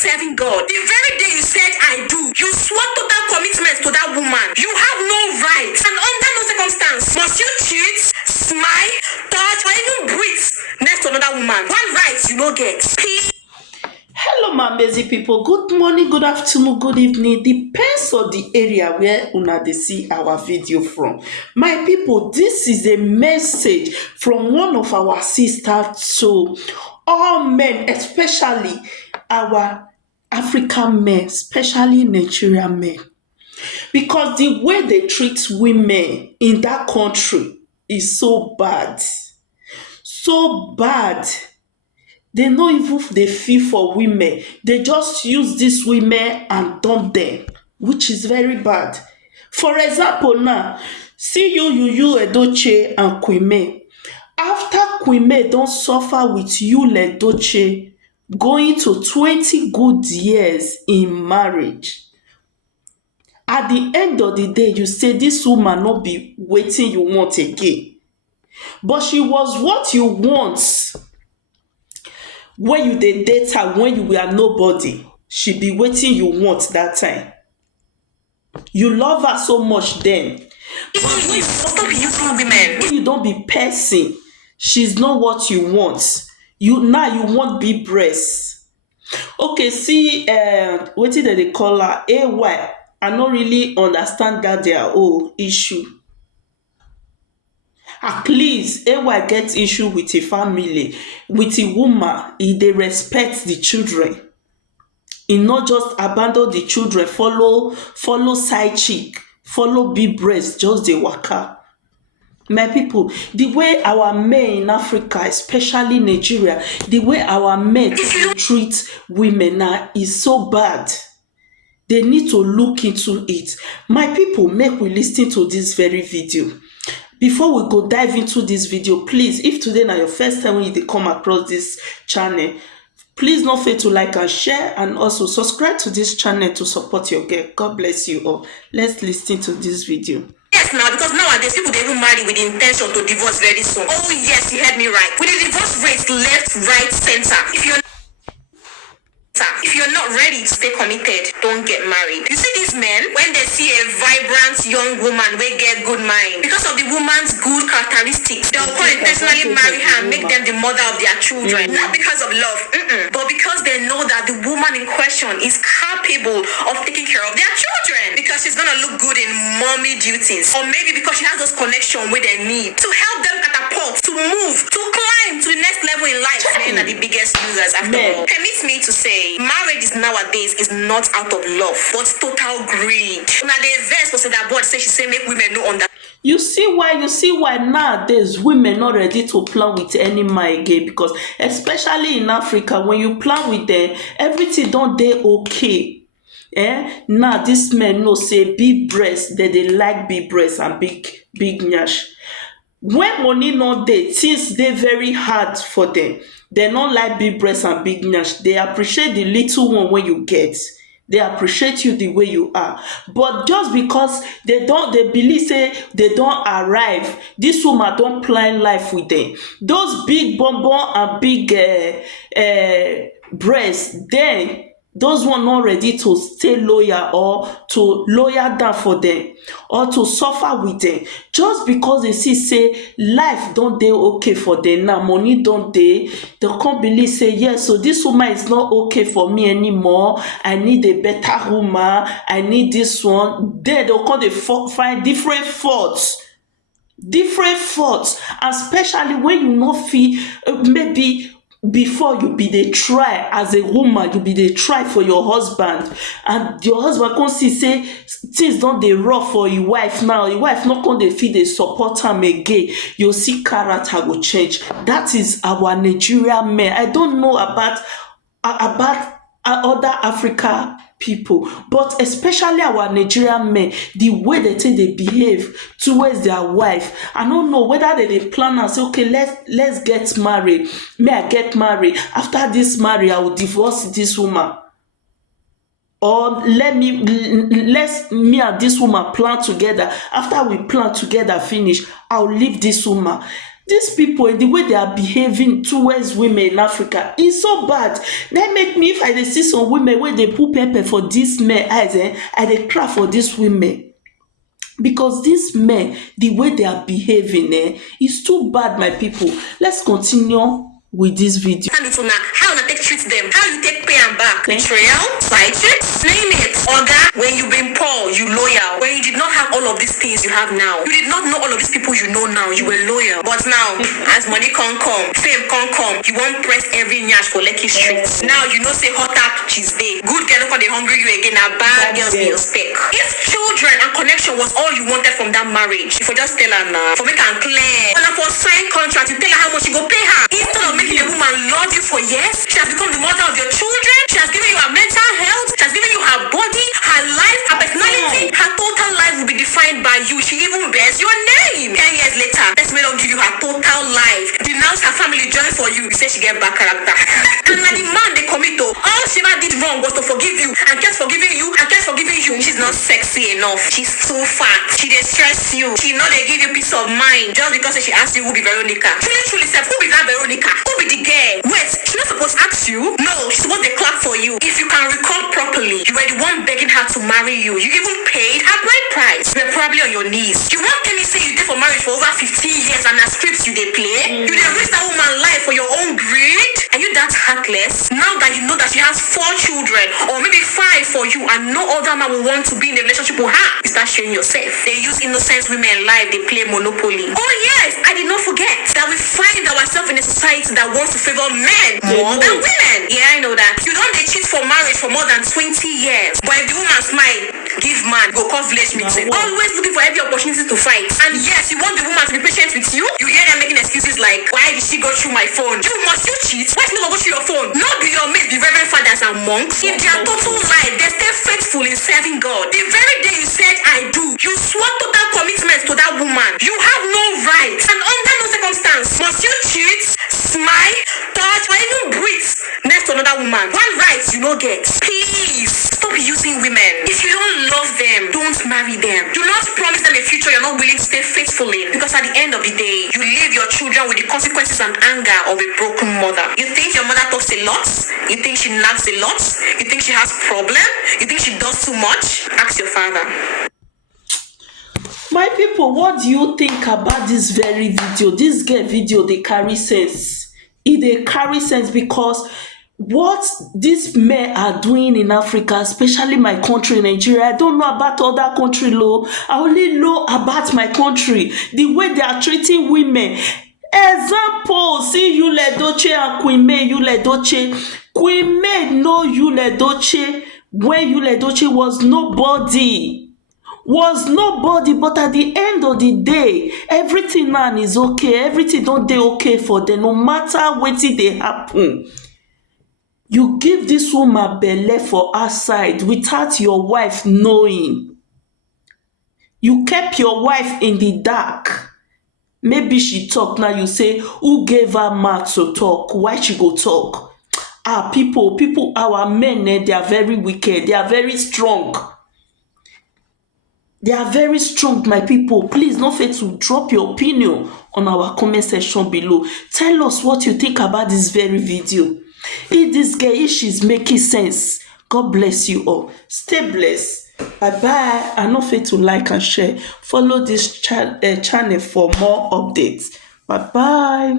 serving God. The very day you said I do, you swore total commitment to that woman. You have no right, and under no circumstance must you cheat, smile, touch, or even breathe next to another woman. One right you no get. Please. Hello my amazing people, good morning, good afternoon, good evening, depends on the area where una dey see our video from. My people, this is a message from one of our sisters to all men, especially our African men, especially Nigerian men, because the way they treat women in that country is so bad, so bad. They no even dey feel for women. They just use these women and dump them, which is very bad. For example now, see Edochie and Queen May. After Queen May don suffer with Edochie going to 20 good years in marriage, at the end of the day, you say this woman no be wetin you want again. But she was what you want when you dey date her, when you were nobody. She be wetin you want that time. You love her so much then. Stop using women. When you don't be person, she's not what you want. You want big breasts. Okay, see, wetin dem dey call her AY. I no really understand that their whole issue. At least AY get issue with a family, with a woman. E dey respect the children. E not just abandon the children, follow side chick, follow big breast, just dey waka. My people, the way our men in Africa, especially Nigeria, the way our men treat women now is so bad. They need to look into it. My people, make we listen to this very video. Before we go dive into this video, please, if today na your first time when you dey come across this channel, please don't fail to like and share, and also subscribe to this channel to support your girl. God bless you all. Let's listen to this video. Yes, now, because nowadays people they even marry with the intention to divorce very soon. Oh yes, you heard me right. With the divorce rates left, right, center. If you're not ready to stay committed, don't get married. You see these men, when they see a vibrant young woman, they get good mind. Because of the woman's good characteristics, they'll intentionally marry her and make them the mother of their children. Not because of love, but because they know that the woman in question is capable of taking care of their children. Because she's gonna look good in mommy duties. Or maybe because she has those connections where they need to help them catapult, to move, to climb to the next level in life. Men are the biggest users after all. Permit me to say, marriage nowadays is not out of love, but total greed. Now the verse was that board say she say make women know on that. You see why nowadays women not ready to plan with any man again, because especially in Africa, when you plan with them, everything don't dey okay. Now this men know say big breast, they like big breast and big nyash. When money not dey, things dey very hard for them. They don't like big breasts and big nyash. They appreciate the little one when you get. They appreciate you the way you are. But just because they believe say they don't arrive, this woman don't plan life with them. Those big bonbon and big breasts, then those one not ready to stay loyal or to loyal down for them or to suffer with them, just because they see say life don't dey okay for them now, money don't dey, they can't believe say yes, so this woman is not okay for me anymore. I need a better woman. I need this one. Then they'll come they find different faults, and especially when you not feel maybe before you be dey try as a woman, you be dey try for your husband, and your husband come see say things don dey rough for your wife now, your wife not come dey fit dey support am again, you see character go change. That is our Nigerian men. I don't know about other Africa people, but especially our Nigerian men, the way they take they behave towards their wife. I don't know whether they plan and say, okay, let's get married. May I get married? After this marriage, I will divorce this woman. Or let's me and this woman plan together. After we plan together, finish, I'll leave this woman. These people and the way they are behaving towards women in Africa is so bad. That make me, if I dey see some women wey dey put pepper for dis men eyes, I dey cry for dis women. Because these men, the way they are behaving, is too bad, my people. Let's continue with this video. How you take treat them? How you take pay and back? Betrayal, side chicks, name it. Oga, when you been poor, you loyal. When you did not have all of these things you have now, you did not know all of these people you know now, you were loyal. But now, as money can't come, fame can't come, you won't press every nyash for Lekki streets. Now you know say hot up, she's there. Good girl, look they hungry you again. Now bad girls be your spec. If children and connection was all you wanted from that marriage, if you just tell her now, for make her clear. When I for sign contract, you tell her how much you go pay her. Instead of making a woman love you for years, she has become the mother of your children. She has given you her mental health. She has given you her body, her life, her personality. Her total life will be defined by you. She even bears your name. 10 years later, let's may not give you her total life. Denounce her family, join for you. You say she get bad character. And now the man they commit to, all she ever did wrong was to forgive you and kept forgiving you and kept forgiving you. She's not sexy enough. She's too fat. She dey stress you. She know they give you peace of mind just because she asked you who be Veronica. Truly, said, who be that Veronica? Who be the girl? Wait, she not supposed to ask you? No, she's supposed to clap for you. If you can recall properly, you were the one begging her to marry you. You even paid her bride price. You were probably on your knees. You won't tell me say you did for marriage for over 15 years and that scripts you they play? You did risk that woman life for your own greed? Are you that heartless? Now that you know that she has 4 children or maybe 5 for you and no other man will want to be in a relationship with her, you start showing yourself. They use innocent women life, they play monopoly. Oh yes, I did not forget that we find ourselves in a society that wants to favor men more than women. Yeah, I know that. You don't they cheat for marriage for more than 20 years. But if the woman smile, give man, go call village meeting. Always looking for every opportunity to fight. And yes, you want the woman to be patient with you. You hear them making excuses like, why did she go through my phone? Must you cheat? Why she not go through your phone? Not be your mates, be reverend fathers and monks. In their total life, they stay faithful in serving God. The very day you said I do, you swore total commitment to that woman. You have no right. And under no circumstance must you cheat, smile, touch, or even breathe next to another woman. One right you no get. Please stop using women. If you don't love them, don't marry them. Do not promise them a future you're not willing to stay faithful in. Because at the end of the day, you leave your children with the consequences and anger of a broken mother. You think your mother talks a lot? You think she nags a lot? You think she has problem? You think she does too much? Ask your father. My people, what do you think about this very video? This girl video, they carry sense. They carry sense because what these men are doing in Africa, especially my country, Nigeria, I don't know about other country, law. I only know about my country. The way they are treating women. Example, see Yul-Edochie and Queen May Yul-Edochie. Queen May know Yul-Edochie when Yul-Edochie was nobody. But at the end of the day, everything now is okay. Everything don't dey okay for them. No matter wetin dey happen, you give this woman belle for outside without your wife knowing. You kept your wife in the dark. Maybe she talk now, you say who gave her mouth to talk? Why she go talk? People, our men, they are very wicked. They are very strong. They are very strong, my people. Please don't forget to drop your opinion on our comment section below. Tell us what you think about this very video. If this girl, if she's making sense, God bless you all. Stay blessed. Bye-bye. And don't forget to like and share. Follow this channel for more updates. Bye-bye.